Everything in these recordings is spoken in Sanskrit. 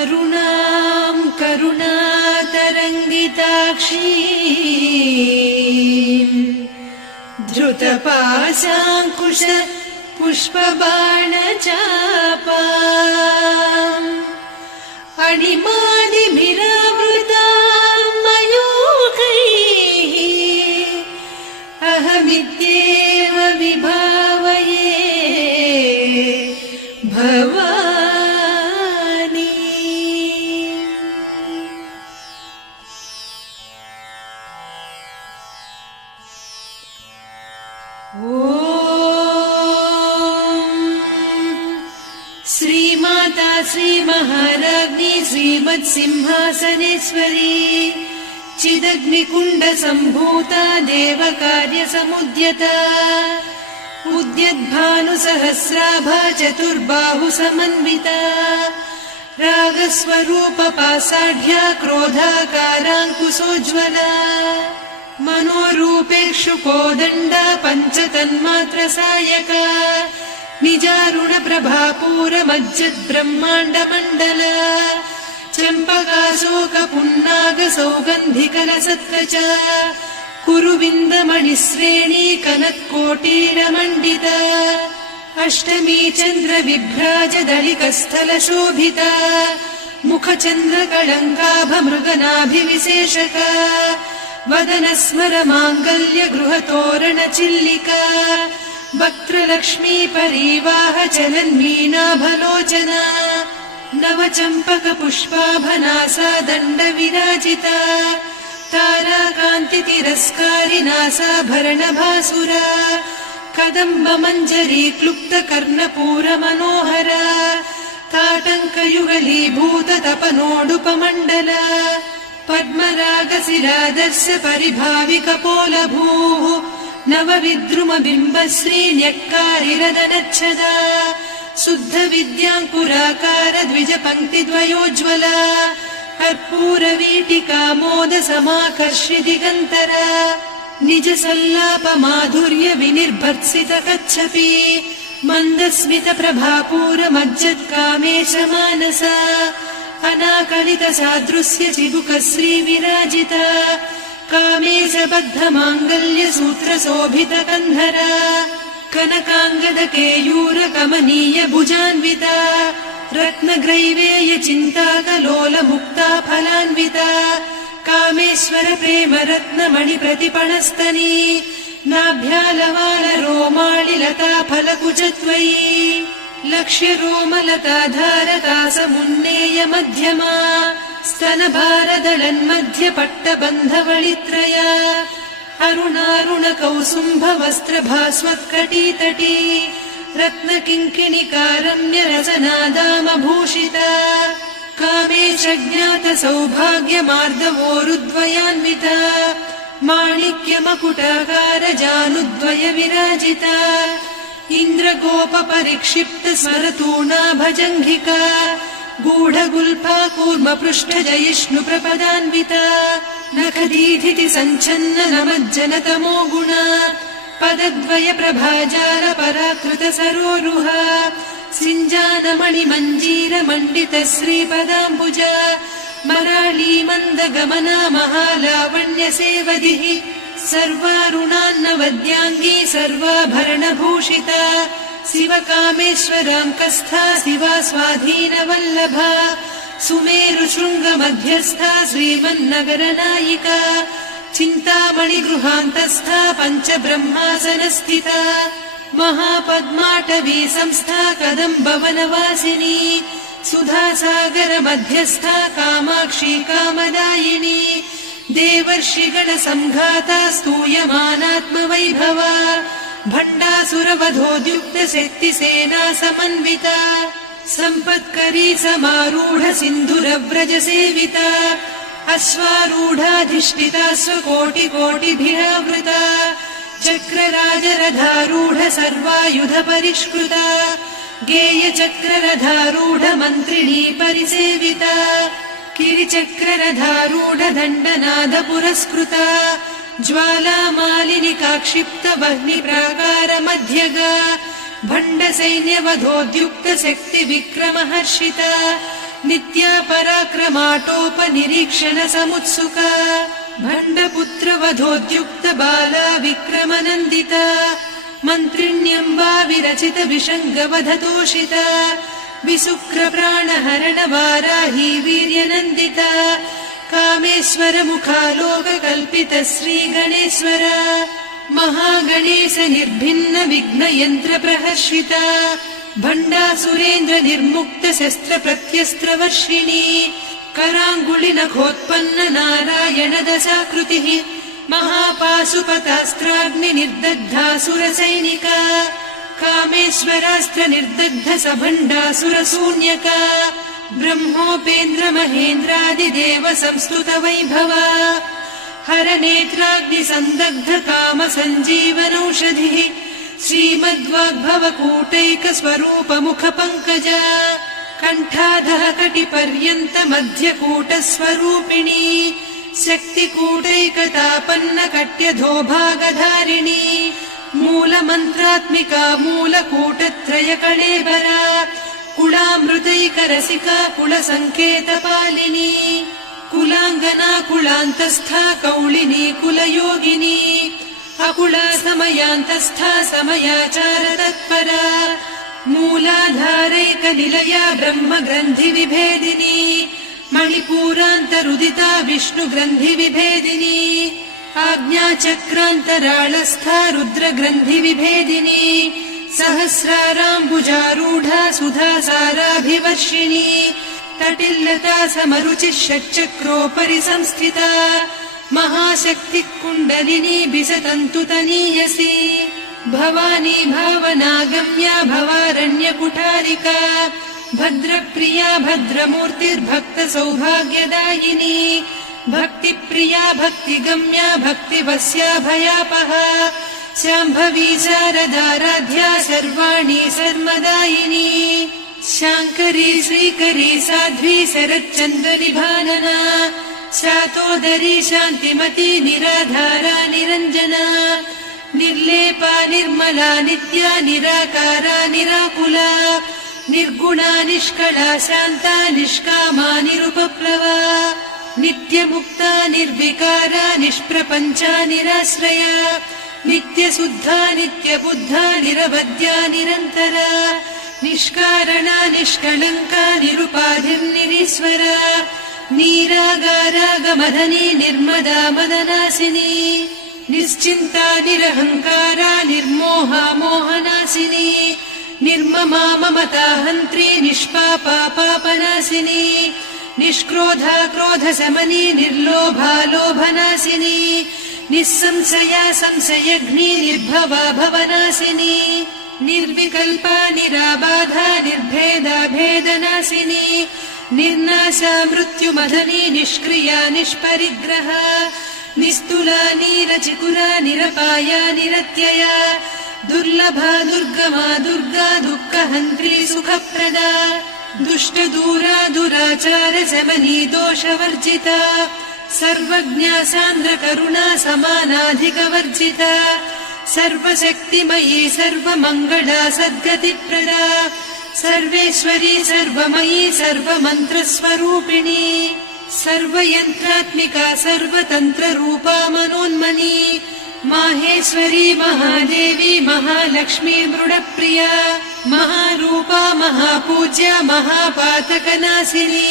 अरुणां करुणातरङ्गिताक्षीं धृतपाशाङ्कुश पुष्पबाणचापाम् अणिमादिभिरावृतां मयूखैः अहमित्येव विभावये भवानी। श्रीमाता श्रीमहाराज्ञी श्रीमत्सिंहासनेश्वरी चिदग्निकुण्डसम्भूता देवकार्यसमुद्यता उद्यद्भानुसहस्राभा चतुर्बाहुसमन्विता रागस्वरूपपासाढ्या क्रोधाकाराङ्कुशोज्ज्वला मनोरूपेक्षुकोदण्डा पञ्चतन्मात्रसायका निजारुणप्रभापूरमज्जद्ब्रह्माण्डमण्डला चम्पकाशोकपुन्नागसौगन्धिकलसत्कचा कुरुविन्दमणिश्रेणी कनत्कोटीरमण्डिता अष्टमी चन्द्रविभ्राजदलिकस्थलशोभिता मुखचन्द्रकळङ्काभमृगनाभिविशेषका वदनस्मरमाङ्गल्यगृहतोरणचिल्लिका वक्त्रलक्ष्मी परीवाह चलन्मीनाभलोचना नवचम्पकपुष्पाभनासा दण्डविराजिता ताराकान्तितिरस्कारिनासाभरणभासुरा कदम्बमञ्जरी क्लुप्तकर्णपूरमनोहरा ताटङ्कयुगलीभूततपनोडुपमण्डला पद्मरागशिरादर्श परिभाविकपोलभूः नवविद्रुमबिम्बश्रीन्यक्कारिरदनच्छदा शुद्धविद्याङ्कुराकार द्विजपङ्क्तिद्वयोज्ज्वला कर्पूरवीटिकामोदसमाकर्षि दिगन्तरा निजसल्लापमाधुर्य विनिर्भर्त्सितकच्छपि मन्दस्मितप्रभापूरमज्जत्कामेशमानसा अनाकलितसादृश्य चिबुकश्रीविराजिता कामेशबद्धमाङ्गल्यसूत्रशोभितकन्धरा कनकाङ्गदकेयूरकमनीय भुजान्विता रत्नग्रैवेयचिन्ताकलोलमुक्ता फलान्विता कामेश्वर प्रेमरत्नमणिप्रतिपणस्तनी नाभ्यालवालरोमाळिलता फलकुचत्वयी लक्ष्यरोमलताधारकासमुन्नेय मध्यमा स्तनभारदलन्मध्यपट्टबन्धवळित्रया अरुणारुणकौसुम्भवस्त्रभास्वत्कटीतटी रत्नकिङ्किणिकारम्यरसनादामभूषिता कामेशज्ञातसौभाग्यमार्दवोरुद्वयान्विता माणिक्यमकुटाकारजानुद्वय विराजिता इन्द्रगोपपरिक्षिप्तस्मरतूणाभजङ्घिका गूढगुल्फा कूर्मपृष्ठजयिष्णुप्रपदान्विता नखदीधिति सञ्छन्न नमज्जनतमो गुणा पदद्वय प्रभाजाल पराकृत सरोरुहा सिञ्जानमणिमञ्जीरमण्डित श्रीपदाम्बुजा मराळी मन्दगमना महालावण्य सेवधिः सर्वारुणान्नवद्याङ्गी सर्वाभरणभूषिता शिवकामेश्वराङ्कस्था शिवा स्वाधीनवल्लभा सुमेरुशृङ्गमध्यस्था श्रीमन्नगरनायिका चिन्तामणिगृहान्तस्था पञ्चब्रह्मासनस्थिता महापद्माटवी संस्था कदम्बवनवासिनी सुधासागरमध्यस्था कामाक्षी कामदायिनी देवर्षिगणसङ्घाता स्तूयमानात्मवैभवा भण्डासुरवधोद्युक्तशक्तिसेना समन्विता सम्पत्करी समारूढ सिन्धुरव्रजसेविता अश्वारूढाधिष्ठिता स्वकोटिकोटिभिरावृता चक्रराजरथारूढ सर्वायुध परिष्कृता गेयचक्ररथारूढ मन्त्रिणी परिसेविता किरिचक्ररथारूढ दण्डनाद पुरस्कृता ज्वालामालिनिकाक्षिप्त वह्निप्राकार मध्यगा भण्डसैन्यवधोद्युक्त शक्ति विक्रमहर्षिता नित्या पराक्रमाटोपनिरीक्षण समुत्सुका भण्डपुत्र वधोद्युक्त बाला विक्रमनन्दिता मन्त्रिण्यम्बा विरचित विषङ्गवधतोषिता विसुक्र प्राणहरण वाराही वीर्यनन्दिता कामेश्वर मुखालोक कल्पित श्रीगणेश्वर महागणेश निर्भिन्न विघ्न यन्त्र प्रहर्षिता भण्डासुरेन्द्र निर्मुक्त शस्त्र प्रत्यस्त्र वर्षिणी कराङ्गुलि नखोत्पन्न नारायण दशाकृतिः महापाशुपतास्त्राग्नि निर्दग्धासुर सैनिका कामेश्वरास्त्र निर्दग्ध सभण्डासुर शून्यका ब्रह्मोपेन्द्र महेन्द्रादिदेव संस्तुत वैभवा हर नेत्राग्नि सन्दग्ध काम सञ्जीवनौषधिः श्रीमद्वाग्भव कूटैक स्वरूप मुख पङ्कजा कण्ठाधः कटिपर्यन्त मध्यकूट स्वरूपिणी शक्तिकूटैकतापन्न कट्यधो भागधारिणी मूलमन्त्रात्मिका मूलकूटत्रय कळेबरा कुलामृतैकरसिका कुलसङ्केतपालिनी कुलाङ्गना कुलान्तस्था कौलिनी कुलयोगिनी अकुला समयान्तस्था समयाचार तत्परा मूलाधारैकनिलया ब्रह्मग्रन्थि विभेदिनी मणिपूरान्तरुदिता विष्णुग्रन्थि विभेदिनी आज्ञाचक्रान्तराळस्था रुद्रग्रन्थि विभेदिनी सहस्राराम्बुजारूढा सुधासाराभिवर्षिणी तटिल्लता समरुचिः षट्चक्रोपरि संस्थिता महाशक्तिः कुण्डलिनी बिसतन्तुतनीयसी भवानी भावनागम्या भवारण्यकुठारिका भद्रप्रिया भद्रमूर्तिर्भक्त सौभाग्यदायिनी भक्तिप्रिया भक्तिगम्या भक्तिवस्या भयापहा शाम्भवी शारदाराध्या सर्वाणि सर्वदायिनी शाङ्करी श्रीकरी साध्वी शरच्चन्द्रनिभानना शातोदरी शान्तिमती निराधारा निरञ्जना निर्लेपा निर्मला नित्या निराकारा निराकुला निर्गुणा निष्कला शान्ता निष्कामा निरुपप्लवा नित्यमुक्ता निर्विकारा निष्प्रपञ्चा निराश्रया नित्यशुद्धा नित्यबुद्धा निरवद्या निरन्तरा निष्कारणा निष्कलङ्का निरुपाधिर्निरीश्वरा नीरागारागमधनी निर्मदा मदनासिनी निश्चिन्ता निरहङ्कारा निर्मोहा मोहनासिनी निर्ममा ममता हन्त्री निष्पापा पापनासिनी निष्क्रोधा क्रोधशमनी निर्लोभा लोभनासिनी निस्संशया संशयघ्नी निर्भवा भवनासिनी निर्विकल्पा निराबाधा निर्भेदा भेदनासिनी निर्नाशा मृत्युमधनी निष्क्रिया निष्परिग्रहा निस्तुला नीरचिकुरा निरपाया निरत्यया दुर्लभा दुर्गमा दुर्गा दुःखहन्त्री सुखप्रदा दुष्टदूरा दुराचार शमनी दोषवर्जिता सर्वज्ञा सान्द्रकरुणा समानाधिकवर्जिता सर्वशक्तिमयी सर्वमङ्गला सद्गतिप्रदा सर्वेश्वरी सर्वमयी सर्वमन्त्रस्वरूपिणी सर्वयन्त्रात्मिका सर्वतन्त्ररूपा मनोन्मनी माहेश्वरी महादेवी महालक्ष्मी मृडप्रिया महारूपा महापूज्या महापातकनाशिनी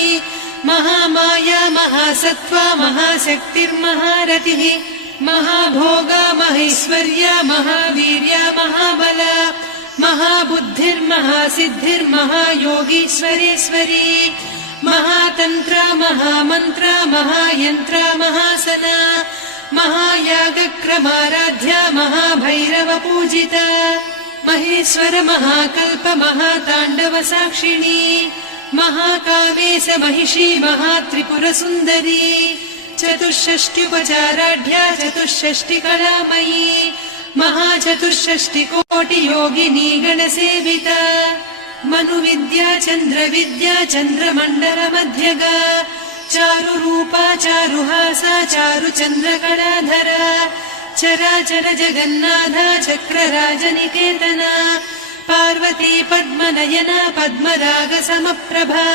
महामाया महासत्त्वा महाशक्तिर्महारतिः महाभोगा महेश्वर्या महावीर्या महाबला महाबुद्धिर्महासिद्धिर्महायोगीश्वरेश्वरी महातन्त्रा महामन्त्रा महायन्त्रा महासना महायागक्रमाराध्या महाभैरवपूजिता महेश्वर महाकल्प महाताण्डव साक्षिणी महाकामेश महिषी महात्रिपुरसुन्दरी चतुष्षष्ट्युपचाराढ्या चतुष्षष्टिकलामयी महाचतुष्षष्टिकोटियोगिनी गणसेविता मनुविद्या चन्द्रविद्या चन्द्रमण्डलमध्यगा चारुरूपा चारुहासा चारुचन्द्रकलाधरा चराचर जगन्नाथा चक्रराजनिकेतना पार्वती पद्मनयना पद्मरागसमप्रभा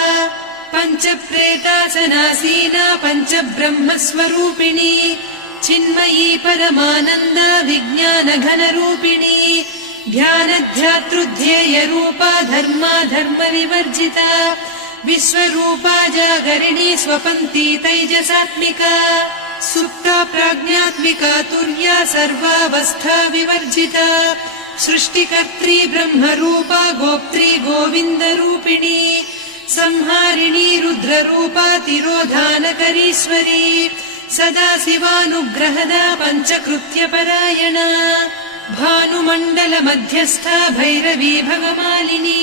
पञ्चप्रेतासनासीना पञ्चब्रह्मस्वरूपिणी चिन्मयी परमानन्द विज्ञानघनरूपिणी ध्यानध्यातृध्येयरूपा धर्माधर्मविवर्जिता विश्वरूपा जागरिणी स्वपन्ती तैजसात्मिका सुप्ता प्राज्ञात्मिका तुर्या सर्वावस्था विवर्जिता सृष्टिकर्त्री ब्रह्मरूपा गोप्त्री गोविन्दरूपिणी संहारिणी रुद्ररूपा तिरोधानकरीश्वरी सदा शिवानुग्रहदा पञ्चकृत्यपरायणा भानुमण्डलमध्यस्था भैरवी भवमालिनी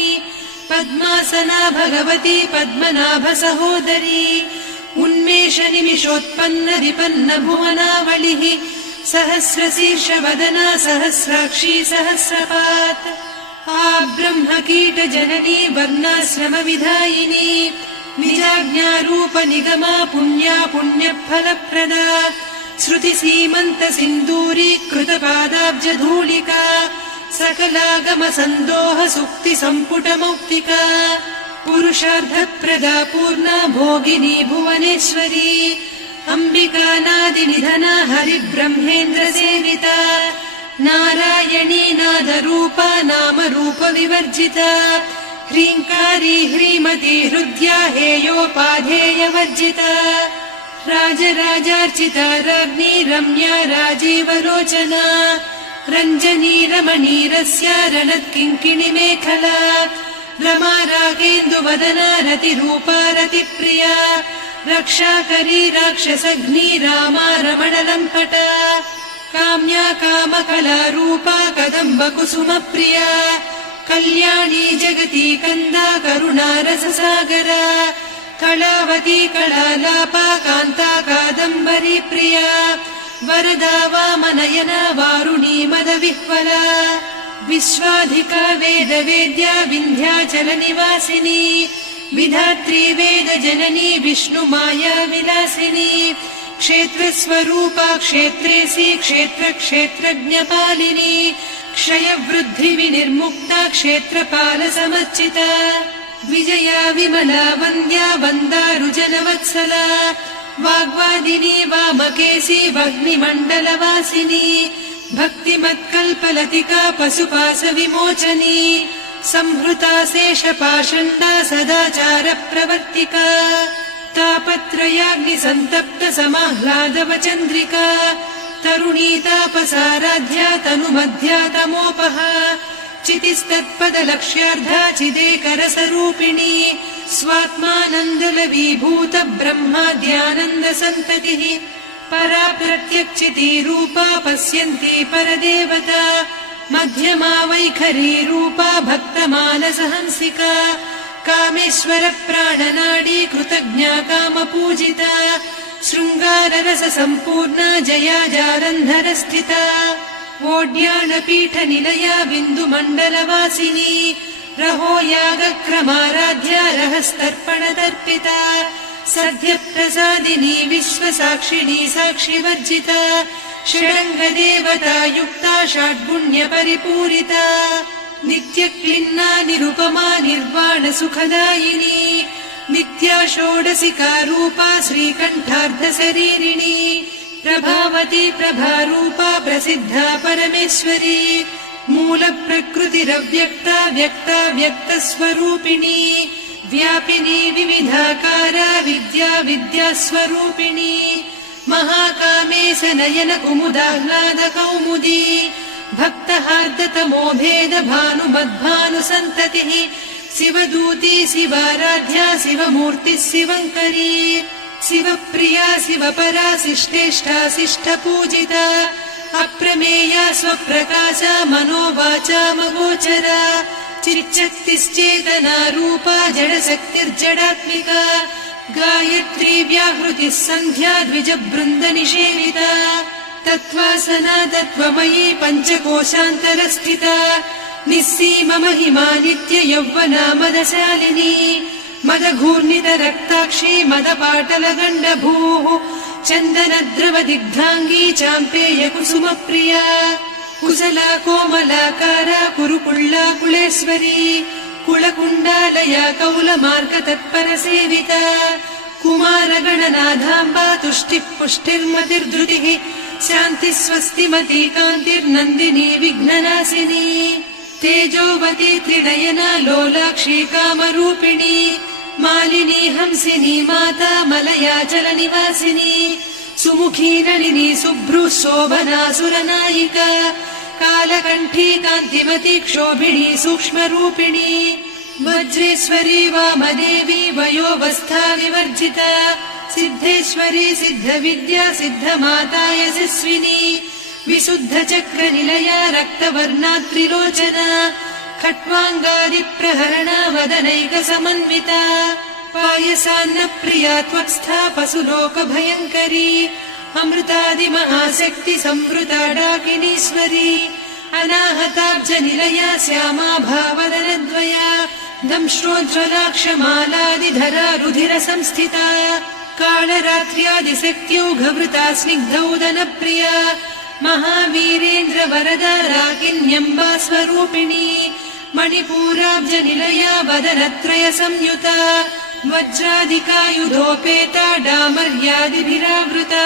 पद्मासना भगवती पद्मनाभ सहोदरी उन्मेषनिमिषोत्पन्न विपन्न भुवनावलिः सहस्रशीर्षवदना सहस्राक्षी सहस्रपात् ब्रह्मकीटजननी वर्णाश्रमविधायिनी निजाज्ञारूप निगमा पुण्या पुण्यफलप्रदा श्रुतिसीमन्त सिन्दूरीकृतपादाब्जधूलिका सकलागम सन्दोह सुक्ति सम्पुटमौक्तिका पुरुषार्थप्रदा पूर्णा भोगिनी भुवनेश्वरी अम्बिकानादिनिधना हरिब्रह्मेन्द्र सेविता नारायणी नादरूपा नामरूप विवर्जिता ह्रीङ्कारी ह्रीमती हृद्या हेयोपाधेयवर्जिता राजराजार्चिता राज्ञी रम्या राजीवलोचना रञ्जनी रमणीरस्या रणत्किङ्किणी मेखला रमा रागेन्दुवदना रतिरूपा रतिप्रिया रक्षाकरी राक्षसघ्नी रामा रमणलम्पटा काम्या कामकलारूपा कदम्बकुसुमप्रिया कल्याणी जगती कन्दा करुणा रससागरा कलावती कलालापा कान्ता कादम्बरी प्रिया वरदा वामनयना वारुणी मदविह्वला विश्वाधिका वेदवेद्या विन्ध्याचलनिवासिनी विधात्री वेदजननी विष्णुमाया विलासिनी क्षेत्रस्वरूपा क्षेत्रेसी क्षेत्रक्षेत्रज्ञपालिनी क्षयवृद्धिविनिर्मुक्ता क्षेत्रपालसमर्चिता विजया विमला वन्द्या वन्दारुजनवत्सला वाग्वादिनी वामकेशी वह्निमण्डलवासिनी भक्तिमत्कल्पलतिका पशुपाशविमोचनी संहृता शेषपाषण्डा सदाचारप्रवर्तिका तापत्रयाग्निसन्तप्त समाह्लादवचन्द्रिका तरुणी तापसाराध्या तनुमध्या तमोपहा चितिस्तत्पदलक्ष्यार्धा चिदेकरसरूपिणी स्वात्मानन्दलवीभूत ब्रह्माद्यानन्दसन्ततिः परा प्रत्यक्षितीरूपा पश्यन्ती परदेवता मध्यमा वैखरी रूपा भक्तमानसहंसिका कामेश्वर प्राणनाडी कृतज्ञा कामपूजिता शृङ्गाररस सम्पूर्णा जया जालन्धरस्थिता वोड्याणपीठनिलया बिन्दुमण्डलवासिनी रहो यागक्रमाराध्या रहस्तर्पणतर्पिता सद्यप्रसादिनी विश्वसाक्षिणी साक्षिवर्जिता षडङ्गदेवता युक्ता षड्गुण्यपरिपूरिता नित्यक्लिन्ना निरुपमा निर्वाणसुखदायिनी नित्या षोडशिका रूपा श्रीकण्ठार्धशरीरिणी प्रभावती प्रभारूपा प्रसिद्धा परमेश्वरी मूलप्रकृतिरव्यक्ता व्यक्ता व्यक्तस्वरूपिणी व्यापिनी विविधाकारा विद्या विद्यास्वरूपिणी महाकामेश नयन कुमुदाह्लाद कौमुदी भक्तहार्दतमो भेद भानुमद्भानुसन्ततिः शिवदूती शिवाराध्या शिवमूर्तिः शिवङ्करी शिवप्रिया शिवपरा शिष्टेष्टा शिष्टपूजिता अप्रमेया स्वप्रकाशा मनोवाचामगोचरा चिच्चक्तिश्चेतना रूपा जडशक्तिर्जडात्मिका गायत्री व्याहृतिः सन्ध्या द्विजबृन्दनिषेविता तत्त्वासना तत्त्वमयी पञ्चकोशान्तरस्थिता निस्सीम महिमा नित्य यौवना मदशालिनी मदघूर्णितरक्ताक्षी मदपाटलगण्डभूः चन्दनद्रवदिग्धाङ्गी चाम्पेय कुसुमप्रिया कुशला कोमलाकारा कुरुकुळ्ळा कुलेश्वरी कुलकुण्डालया कौलमार्गतत्परसेविता कुमारगणनाथाम्बा तुष्टिः पुष्टिर्मतिर्धृतिः शान्तिः स्वस्तिमती कान्तिर्नन्दिनी विघ्ननाशिनी तेजोवती त्रिनयना लोलाक्षी कामरूपिणी मालिनी हंसिनी माता मलयाचलनिवासिनी सुमुखी नलिनी शुभ्रुः शोभना सुरनायिका कालकण्ठी कान्तिमती क्षोभिणी सूक्ष्मरूपिणी वज्रेश्वरी वामदेवी वयोवस्था विवर्जिता सिद्धेश्वरी सिद्धविद्या सिद्धमाता यशस्विनी विशुद्धचक्रनिलया रक्तवर्णा त्रिलोचना खट्वाङ्गादिप्रहरणा वदनैकसमन्विता पायसान्नप्रिया त्वक्स्था पशुलोकभयङ्करी अमृतादिमहाशक्ति संवृता डाकिनीश्वरी अनाहताब्जनिलया श्यामा भावदनद्वया दंश्रोज्ज्वलाक्षमालादिधरा रुधिरसंस्थिता कालरात्र्यादिशक्त्यौघवृता स्निग्धौदनप्रिया महावीरेन्द्रवरदा राकिन्यम्बा स्वरूपिणी मणिपूराब्जनिलया वदनत्रय संयुता वज्रादिकायुधोपेता डामर्यादिभिरावृता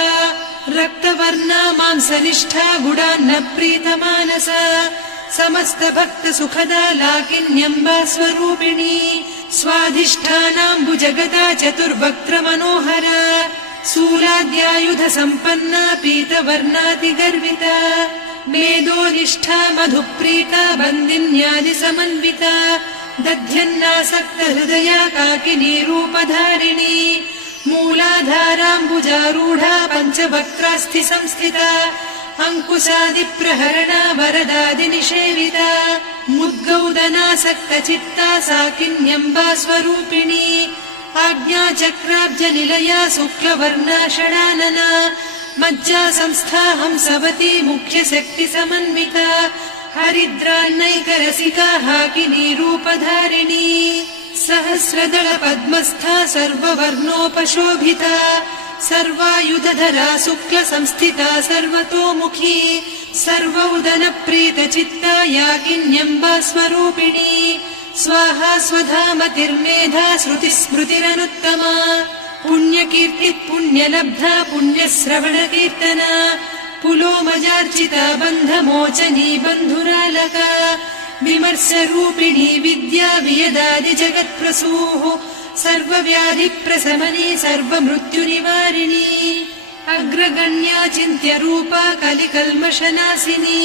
रक्तवर्णा मांसनिष्ठा गुडान्नप्रीतमानसा समस्तभक्तसुखदा लाकिन्यम्बा स्वरूपिणी स्वाधिष्ठानाम्बुजगदा चतुर्वक्त्रमनोहरा शूलाद्यायुधसम्पन्ना पीतवर्णातिगर्विता मेदोनिष्ठा मधुप्रीता बन्दिन्यादिसमन्विता दध्यन्नासक्तहृदया काकिनी रूपधारिणी मूलाधाराम्बुजारूढा पञ्चवक्त्रास्थिसंस्थिता अङ्कुशादिप्रहरणा वरदादिनिषेविता मुद्गौदनासक्तचित्ता साकिन्यम्बा स्वरूपिणी आज्ञाचक्राब्जनिलया शुक्लवर्णा षडानना मज्जा संस्था हंसवती मुख्यशक्तिसमन्विता हरिद्रान्नैकरसिका हाकिनी रूपधारिणी सहस्रदल पद्मस्था सर्ववर्णोपशोभिता सर्वायुधधरा शुक्लसंस्थिता सर्वतोमुखी सर्वौदनप्रीतचित्ता याकिन्यम्बा स्वरूपिणी स्वाहा स्वधामतिर्मेधा श्रुतिस्मृतिरनुत्तमा पुण्यकीर्तिः पुण्यलब्धा पुण्यश्रवणकीर्तना पुलोमजार्चिता बन्धमोचनी बन्धुरालका विमर्शरूपिणी विद्या वियदादिजगत्प्रसूः सर्वव्याधिप्रशमनी सर्वमृत्युनिवारिणी अग्रगण्या चिन्त्यरूपा कलिकल्मषनाशिनी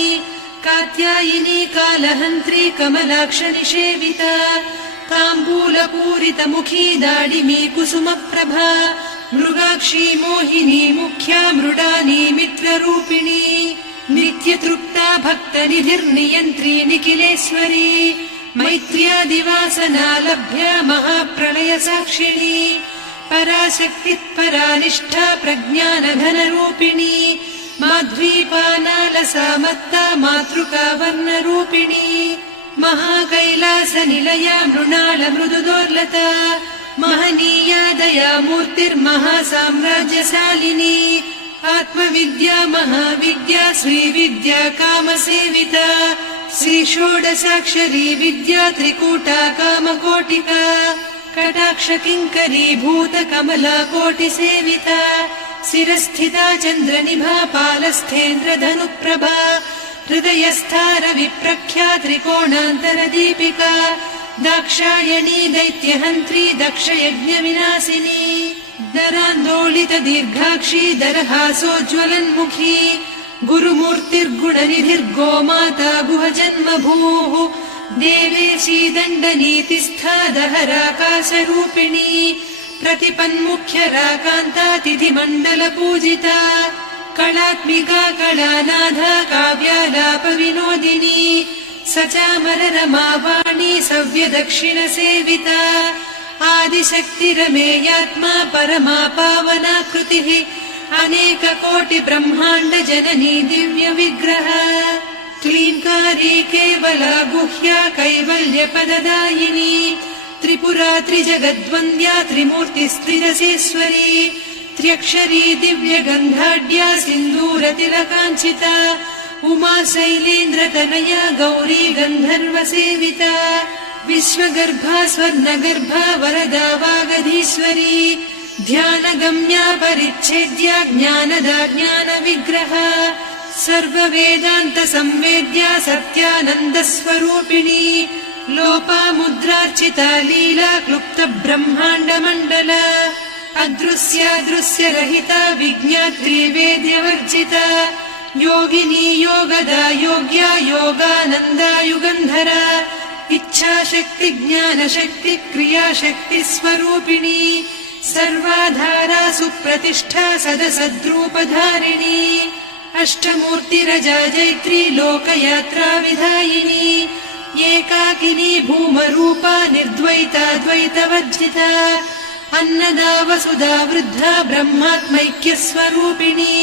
कात्यायिनी कालहन्त्री कमलाक्षनिषेविता ताम्बूलपूरितमुखी दाडिमी कुसुमप्रभा मृगाक्षी मोहिनी मुख्या मृडानी मित्ररूपिणी नित्यतृप्ता भक्तनिधिर्नियन्त्री निखिलेश्वरी मैत्र्यादिवासना लभ्या महाप्रलयसाक्षिणी पराशक्तिः परानिष्ठा प्रज्ञानघनरूपिणी माध्वीपानालसा मत्ता मातृका वर्णरूपिणी महाकैलासनिलया मृणाल मृदुदोर्लता महनीया दया मूर्तिर्महासाम्राज्यशालिनी आत्मविद्या महाविद्या श्रीविद्या कामसेविता श्रीषोडशाक्षरी विद्या त्रिकूटा कामकोटिका कटाक्षकिङ्करी भूतकमला कोटिसेविता शिरस्थिता चन्द्रनिभा पालस्थेन्द्रधनुप्रभा हृदयस्था रविप्रख्या त्रिकोणान्तरदीपिका दाक्षायणी दैत्यहन्त्री दक्षयज्ञविनाशिनी दरान्दोलित दीर्घाक्षी दरहासोज्ज्वलन्मुखी गुरुमूर्तिर्गुणनिधिर्गोमाता गुहजन्मभूः देवेशी दण्डनीतिस्था दहराकाशरूपिणी प्रतिपन्मुख्यराकान्ता तिथिमण्डलपूजिता कलात्मिका कलानाथा काव्यालापविनोदिनी सचामररमावाणी सव्यदक्षिणसेविता आदिशक्तिरमेयात्मा परमा पावनाकृतिः अनेककोटिब्रह्माण्डजननी दिव्यविग्रह क्लीङ्कारी केवला गुह्या कैवल्यपददायिनी त्रिपुरा त्रिजगद्वन्द्या त्रिमूर्तिस्त्रिदशेश्वरी त्र्यक्षरी दिव्यगन्धाढ्या सिन्दूरतिलकाञ्चिता उमा शैलेन्द्रतनया गौरी गन्धर्वसेविता विश्वगर्भा स्वर्णगर्भा वरदा वागधीश्वरी ध्यानगम्या परिच्छेद्या ज्ञानदा ज्ञानविग्रहा सर्ववेदान्त संवेद्या सत्यानन्दस्वरूपिणी लोपामुद्रार्चिता लीला क्लुप्त ब्रह्माण्डमण्डला अदृश्यादृश्यरहिता विज्ञात्री वेद्यवर्जिता योगिनी योगदा योग्या योगानन्दा युगन्धरा इच्छाशक्ति ज्ञानशक्ति क्रियाशक्ति स्वरूपिणी सर्वाधारा सुप्रतिष्ठा सदसद्रूपधारिणी अष्टमूर्तिरजा जैत्री लोकयात्रा विधायिनी एकाकिनी भूमरूपा निर्द्वैता द्वैतवर्जिता अन्नदा वसुधा वृद्धा ब्रह्मात्मैक्यस्वरूपिणी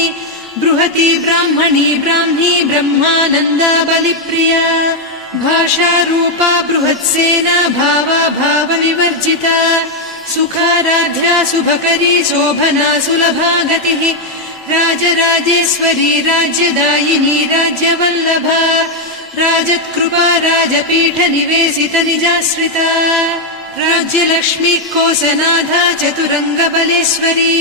बृहती ब्राह्मणी ब्राह्मी ब्रह्मानन्दा बलिप्रिया भाषारूपा बृहत्सेना भावा भावविवर्जिता सुखाराध्या शुभकरी शोभना सुलभा गतिः राजराजेश्वरी राज्यदायिनी राज्यवल्लभा राजत्कृपा राजपीठ निवेशित निजाश्रिता राज्यलक्ष्मी कोसनाधा चतुरङ्गबलेश्वरी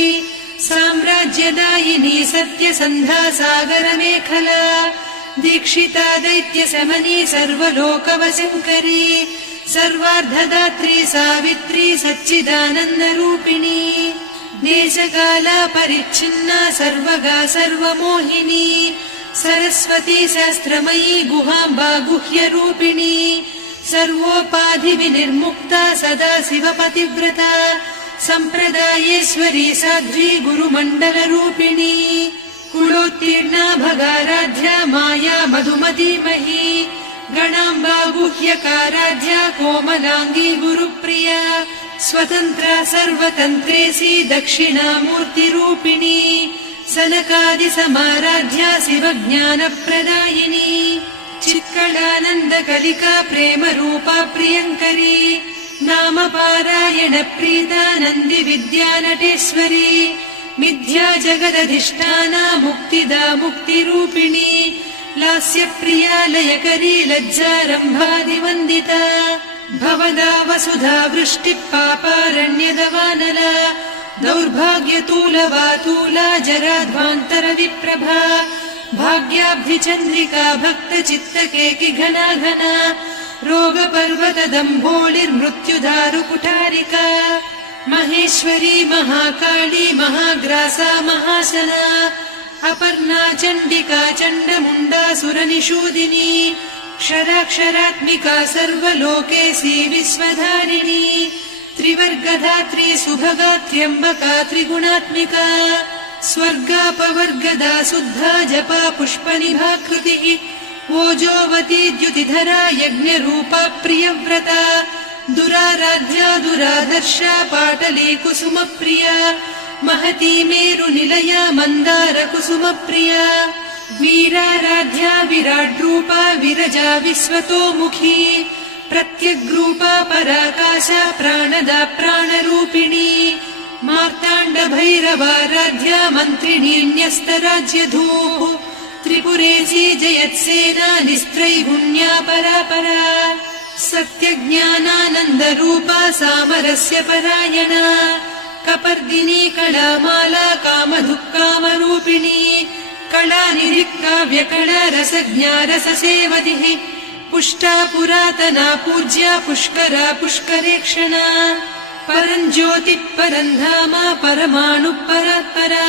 साम्राज्यदायिनी सत्यसन्धा सागरमेखला दीक्षिता दैत्यशमनी सर्वलोकवशङ्करी सर्वार्धदात्री सावित्री सच्चिदानन्दरूपिणी देशकाला परिच्छिन्ना सर्वगा सर्वमोहिनी सरस्वती शास्त्रमयी गुहाम्बा गुह्यरूपिणी सर्वोपाधिविनिर्मुक्ता सदा शिवपतिव्रता सम्प्रदायेश्वरी साध्वी गुरुमण्डलरूपिणी कुलोत्तीर्णा भगाराध्या माया मधुमतीमही गणाम्बा गुह्यकाराध्या कोमलाङ्गी गुरुप्रिया स्वतन्त्रा सर्वतन्त्रेसी दक्षिणामूर्तिरूपिणी सनकादिसमाराध्या शिवज्ञानप्रदायिनी चित्कलानन्दकलिका प्रेमरूपा प्रियङ्करी नामपारायण प्रीता नन्दि विद्यानटेश्वरी मिथ्या जगदधिष्ठाना मुक्तिदा मुक्तिरूपिणी लास्यप्रिया लयकरी लज्जारम्भादिवन्दिता भवदा वसुधा वृष्टिः पापारण्यदवानला दौर्भाग्यतूलवातूला जराध्वान्तरविप्रभा भाग्याब्धिचन्द्रिका भक्तचित्तकेकि घना घना रोगपर्वतदम्भोलिर्मृत्युदारुकुठारिका महेश्वरी महाकाली महाग्रासा महाशना अपर्णा चण्डिका चण्डमुण्डा सुरनिषूदिनी क्षराक्षरात्मिका सर्वलोकेशी विश्वधारिणी त्रिवर्गधात्री सुभगा त्र्यम्बका त्रिगुणात्मिका स्वर्गापवर्गदा शुद्धा जपा पुष्पनिभाकृतिः ओजोवती द्युतिधरा यज्ञरूपा प्रियव्रता दुराराध्या दुरादर्शा पाटली कुसुमप्रिया महती मेरुनिलया मन्दार कुसुमप्रिया वीराराध्या विराड्रूपा विरजा विश्वतोमुखी प्रत्यग्रूपा पराकाशा प्राणदा प्राणरूपिणी मार्ताण्ड भैरवाराध्या मन्त्रिणी न्यस्तराज्यधूः त्रिपुरेशी जयत्सेना निस्त्रैगुण्या परापरा सत्यज्ञानानन्दरूपा सामरस्य परायणा कपर्दिनी कलामाला कामधुक्कामरूपिणी कलानिधिः काव्यकला रसज्ञा रससेवतिः पुष्टा पुरातना पूज्या पुष्करा पुष्करेक्षणा परञ्ज्योतिः परन्धामा परमाणुः परात्परा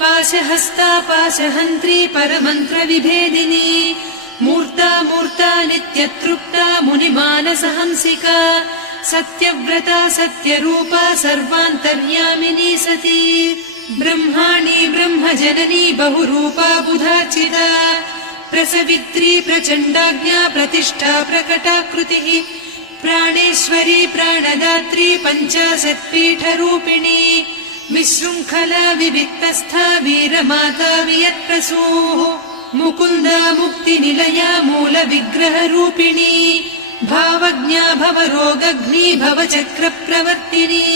पाशहस्ता पाशहन्त्री परमन्त्रविभेदिनी मूर्ता मूर्ता नित्यतृप्ता मुनिमानसहंसिका सत्यव्रता सत्यरूपा सर्वान्तर्यामिनी सती ब्रह्माणी ब्रह्मजननी बहुरूपा बुधार्चिता प्रसवित्री प्रचण्डाज्ञा प्रतिष्ठा प्रकटाकृतिः प्राणेश्वरी प्राणदात्री पञ्चाशत्पीठरूपिणी विशृङ्खला विविक्तस्था वीरमाता वियत्प्रसूः मुकुन्दा मुक्तिनिलया मूलविग्रहरूपिणी भावज्ञा भवरोगग्नी भवचक्रप्रवर्तिनी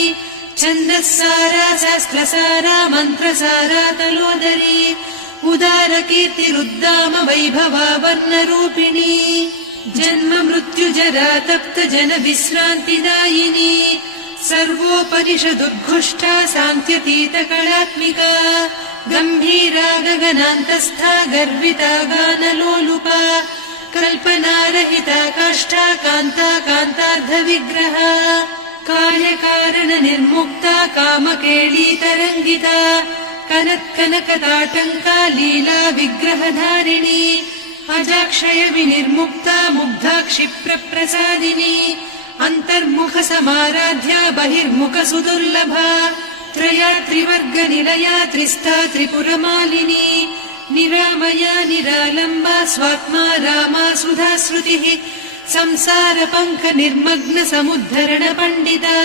छन्दस्सारा शास्त्रसारा मन्त्रसारा तलोदरी उदारकीर्तिरुद्दाम वैभवा वर्णरूपिणी जन्म मृत्युजरा तप्त जन विश्रान्तिदायिनी सर्वोपनिषदुद्घुष्टा सान्त्यतीत कलात्मिका गम्भीरा गगनान्तस्था गर्विता गानलोलुपा कल्पनारहिता काष्ठा कान्ता कान्तार्धविग्रहा कार्यकारण निर्मुक्ता कामकेळी तरङ्गिता कनत्कनकताटङ्का लीला विग्रहधारिणी अजाक्षय विनिर्मुक्ता मुग्धा क्षिप्रप्रसादिनी अन्तर्मुख समाराध्या बहिर्मुख सुदुर्लभा त्रया त्रिवर्ग निलया त्रिस्था त्रिपुरमालिनी निरामया निरालम्बा स्वात्मा रामा सुधा श्रुतिः संसार पङ्क निर्मग्न समुद्धरण पण्डिता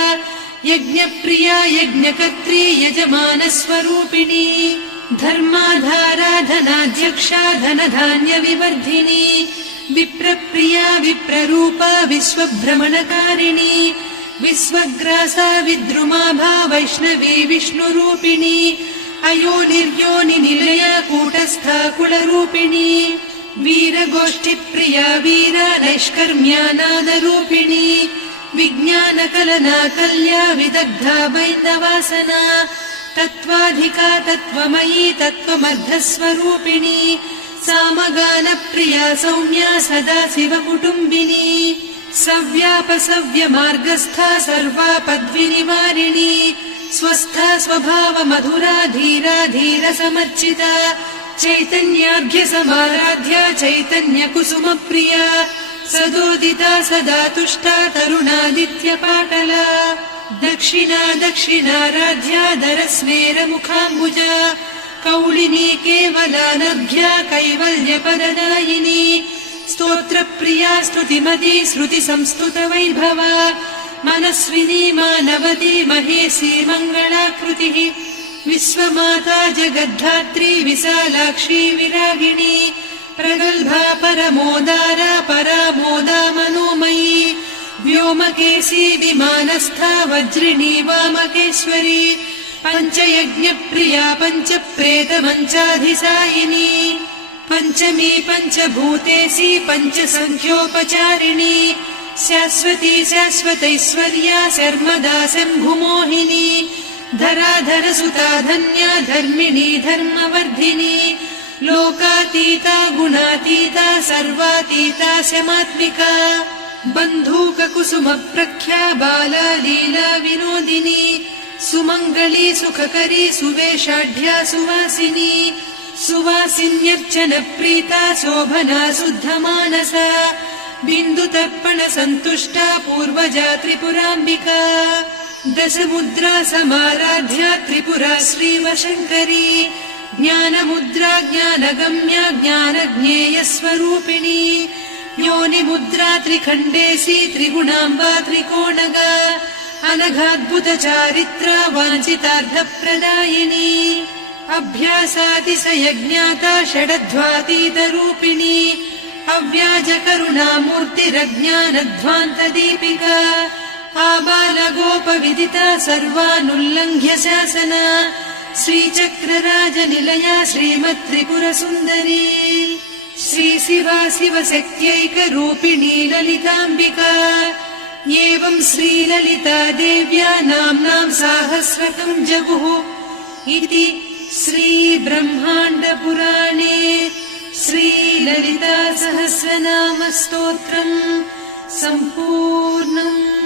यज्ञप्रिया यज्ञकर्त्री यजमान स्वरूपिणी धर्माधारा धनाध्यक्षा धनधान्य विवर्धिनी विप्रप्रिया विप्ररूपा विश्वभ्रमणकारिणी विश्वग्रासा विद्रुमाभा वैष्णवी विष्णुरूपिणी अयोनिर्योनि निलया कूटस्था कुलरूपिणी वीरगोष्ठिप्रिया वीरा नैष्कर्म्यानादरूपिणी विज्ञानकलना कल्या विदग्धा बैन्दवासना तत्त्वाधिका तत्त्वमयी तत्त्वमर्धस्वरूपिणी सामगानप्रिया सौम्या सदा शिवकुटुम्बिनी सव्यापसव्यमार्गस्था सर्वापद्विनिवारिणी स्वस्था स्वभाव मधुरा धीरा धीर समर्चिता चैतन्याभ्य समाराध्या चैतन्य कुसुम प्रिया सदोदिता सदा तुष्टा तरुणादित्य पाटला दक्षिणा दक्षिणाराध्या दरस्मेर मुखाम्बुजा कौलिनी केवलानभ्या कैवल्य पददायिनी स्तोत्रप्रिया स्तुतिमती श्रुति संस्तुत वैभवा मनस्विनी मानवती महेशी मङ्गलाकृतिः विश्वमाता जगद्धात्री विशालाक्षी विरागिणी प्रगल्भा परमोदारा परामोदा मनोमयी व्योमकेशी विमानस्था वज्रिणी वामकेश्वरी पञ्चयज्ञप्रिया पञ्चप्रेतमञ्चाधिसायिनी पञ्चमी पञ्चभूतेशी पञ्चसङ्ख्योपचारिणी शाश्वती शाश्वतैश्वर्या शर्मदा शम्भुमोहिनी धराधरसुता धन्या धर्मिणी धर्मवर्धिनी लोकातीता गुणातीता सर्वातीता शमात्मिका बन्धूककुसुमप्रख्या बाला लीला विनोदिनी सुमङ्गली सुखकरी सुवेशाढ्या सुवासिनी सुवासिन्यर्चनप्रीता शोभना शुद्धमानसा बिन्दुतर्पण सन्तुष्टा पूर्वजा त्रिपुराम्बिका दशमुद्रा समाराध्या त्रिपुरा श्रीवशङ्करी ज्ञानमुद्रा ज्ञानगम्या ज्ञानज्ञेयस्वरूपिणी योनिमुद्रा त्रिखण्डेशी त्रिगुणाम्बा त्रिकोणगा अनघाद्भुतचारित्रा वाञ्छितार्थप्रदायिनी अभ्यासातिशयज्ञाता षडध्वातीतरूपिणी अव्याजकरुणामूर्तिरज्ञानध्वान्तदीपिका आबालगोपविदिता सर्वानुल्लङ्घ्य शासना श्रीचक्रराजनिलया श्रीमत्त्रिपुरसुन्दरी श्रीशिवा शिवशक्त्यैकरूपिणी ललिताम्बिका एवं श्रीललिता देव्या नाम्नां साहस्रकं जगुः इति श्रीब्रह्माण्डपुराणे श्रीललिता सहस्रनामस्तोत्रम् सम्पूर्णम्।